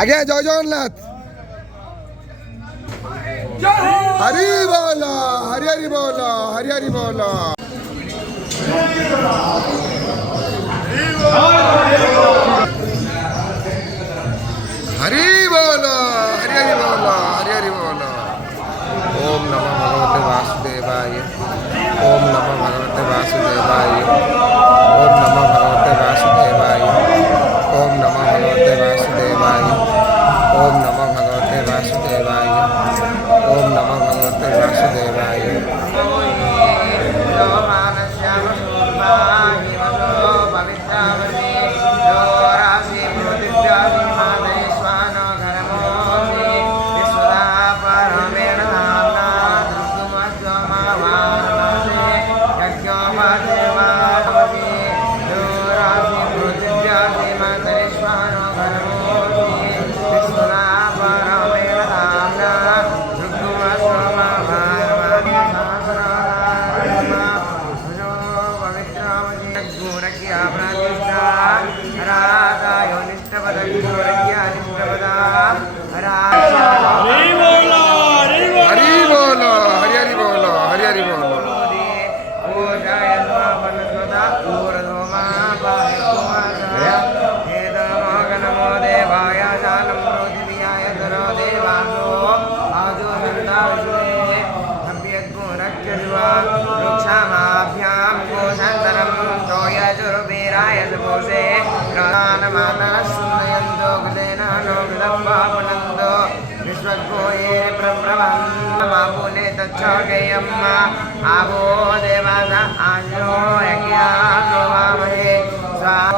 আগে জয় জগন্নাথ। হরি বল, হরি হরি বল, হরি হরি বল। हरि बोलो, हरि हरि बोलो, हरि हरि बोलो। ओम नमः भगवते वासुदेवाय, ओम नमः भगवते वासुदेवाय, ओम नमः भगवते वासुदेवाय, ओम नमः भगवते वासुदेवाय, ओम नमः भगवते वासुदेवाय, ओम नमः भगवते वासुदेवाय। आवो देवाना आजो यज्ञा स्वाहा